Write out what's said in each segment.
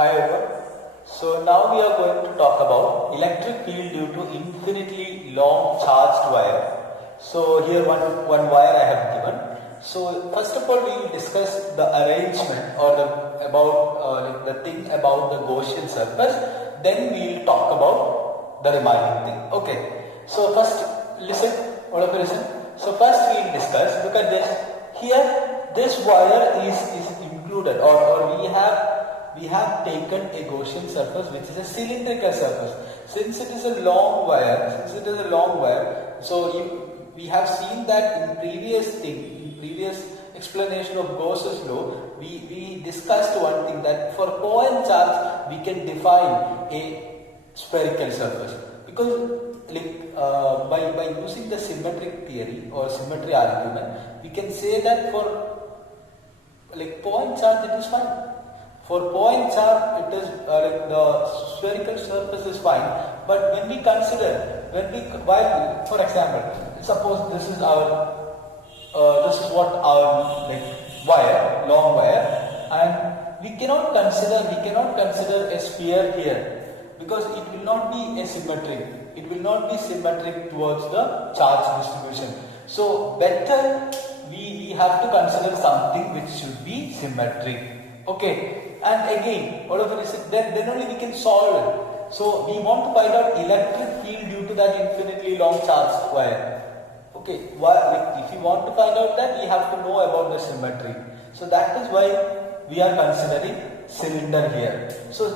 Hi everyone. So now we are going to talk about electric field due to infinitely long charged wire. So here one wire I have given. So first of all we will discuss the arrangement or the thing about the Gaussian surface. Then we will talk about the remaining thing. Okay. So first listen, all of you listen. So first we will discuss. Look at this. Here this wire is included or we have taken a Gaussian surface which is a cylindrical surface. Since it is a long wire, so we have seen that in previous explanation of Gauss's law, we discussed one thing, that for point charge we can define a spherical surface, because by using the symmetric theory or symmetry argument, we can say that for point charge it is fine. For point charge, it is the spherical surface is fine. But when we consider, for example, suppose this is what our wire, long wire, and we cannot consider a sphere here, because it will not be asymmetric. It will not be symmetric towards the charge distribution. So better we have to consider something which should be symmetric. Okay. And again, all of it is then only we can solve it. So we want to find out electric field due to that infinitely long charged wire. Okay, if you want to find out that, we have to know about the symmetry. So that is why we are considering cylinder here. So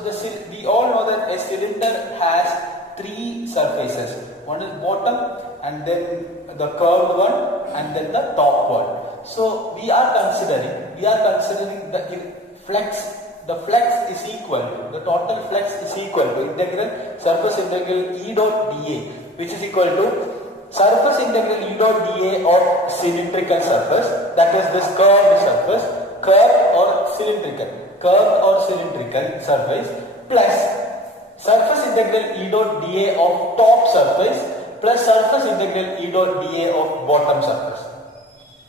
we all know that a cylinder has three surfaces. One is bottom, and then the curved one, and then the top one. So we are considering the flex is equal to, the total flex is equal to surface integral E dot dA, which is equal to surface integral E dot dA of cylindrical surface, that is this curved or cylindrical surface, plus surface integral E dot dA of top surface plus surface integral E dot dA of bottom surface.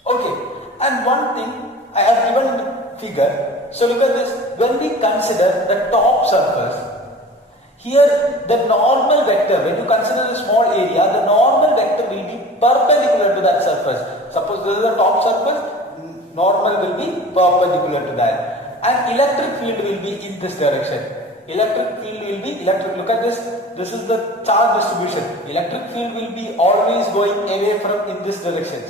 Okay, and one thing I have given in the figure. So look at this. When we consider the top surface, here the normal vector, when you consider the small area, the normal vector will be perpendicular to that surface. Suppose this is the top surface, normal will be perpendicular to that. And electric field will be in this direction. Look at this. This is the charge distribution. Electric field will be always going away from in this direction.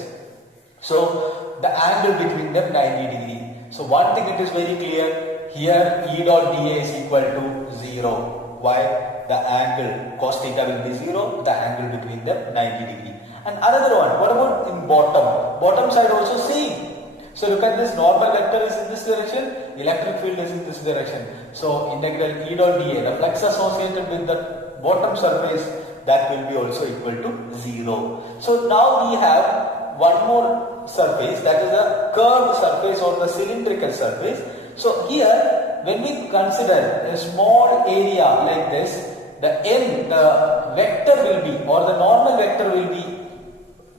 So the angle between them 90 degree. So one thing it is very clear, here E dot dA is equal to 0. Why? The angle cos theta will be 0, the angle between them 90 degree. And another one, what about in bottom? Bottom side also same. So look at this, normal vector is in this direction, electric field is in this direction. So integral E dot dA, the flux associated with the bottom surface, that will be also equal to 0. So now we have one more surface, that is a curved surface or the cylindrical surface. So here, when we consider a small area like this, the vector will be, or the normal vector will be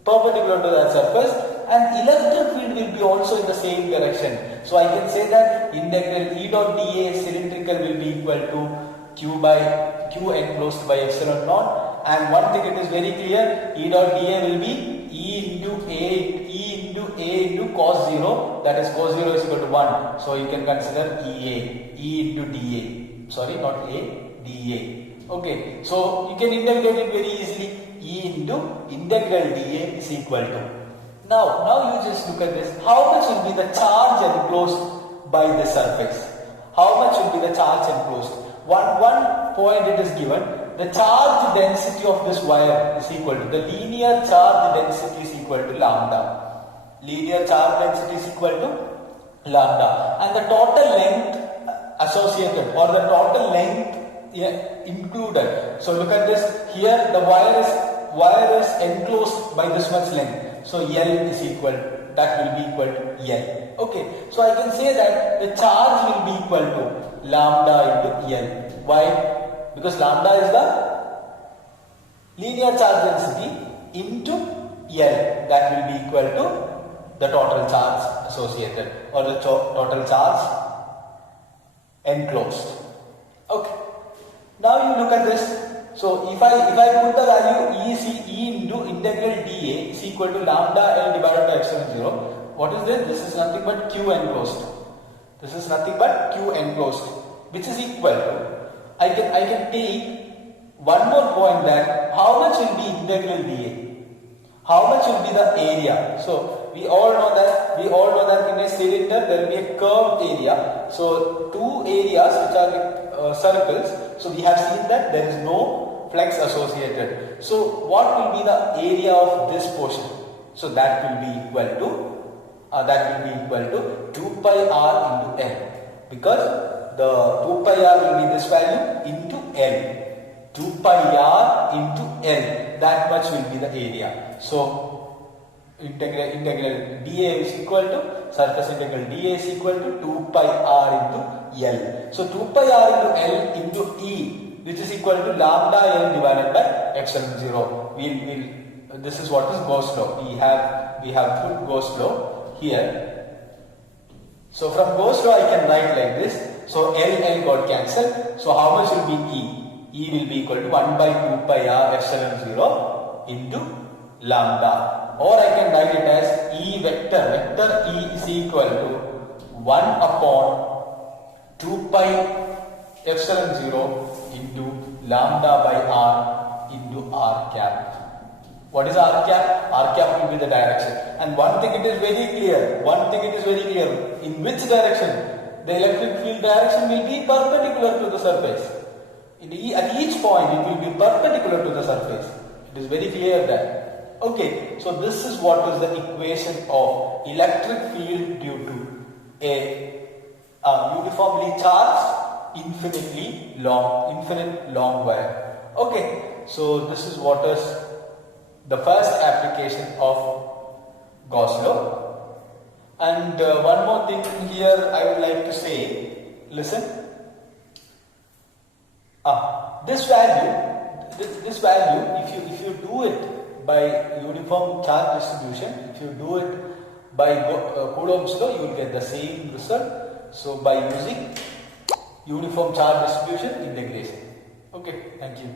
perpendicular to that surface, and electric field will be also in the same direction. So I can say that integral E dot dA cylindrical will be equal to Q enclosed by epsilon naught. And one thing it is very clear, E dot dA will be E into A into cos 0, that is cos 0 is equal to 1. So you can consider E into dA. Sorry, not A, dA. Okay, so you can integrate it very easily. E into integral dA is equal to. Now you just look at this. How much will be the charge enclosed by the surface? How much will be the charge enclosed? One point it is given. The charge density of this wire is equal to, the linear charge density is equal to lambda. Linear charge density is equal to lambda. And the total length associated, or the total length included. So look at this. Here the wire is enclosed by this much length. So L is equal, that will be equal to L. Okay. So I can say that the charge will be equal to lambda into L. Why? Because lambda is the linear charge density into L, that will be equal to the total charge associated, or the total charge enclosed. to look at this. So if I put the value E into integral dA is equal to lambda L divided by epsilon 0, what is this? This is nothing but Q enclosed. This is nothing but Q enclosed, which is equal to, I can take one more point, that how much will be integral dA? How much will be the area? So we all know that in a cylinder there will be a curved area. So two areas which are circles. So we have seen that there is no flex associated. So what will be the area of this portion? So that will be equal to 2 pi r into L, because the 2 pi r will be this value into L. 2 pi r into L, that much will be the area. So integral dA is equal to, surface integral dA is equal to 2 pi r into L. So 2 pi r into L into E, which is equal to lambda L divided by epsilon 0. This is what is Gauss law. We have put Gauss law here. So from Gauss law I can write like this. So L got cancelled. So how much will be E? E will be equal to 1 by 2 pi r epsilon 0 into lambda, or I can write it as E vector E is equal to 1 upon 2 pi epsilon 0 into lambda by r into r cap. What is r cap? R cap will be the direction. And one thing it is very clear. In which direction? The electric field direction will be perpendicular to the surface. At each point it will be perpendicular to the surface. It is very clear that. Okay, so this is what is the equation of electric field due to a uniformly charged infinite long wire. Okay, so this is what is the first application of Gauss law. And one more thing here I would like to say. Listen. This value, if you do it by uniform charge distribution, if you do it by Coulomb's law, you will get the same result. So by using uniform charge distribution integration. Okay, thank you.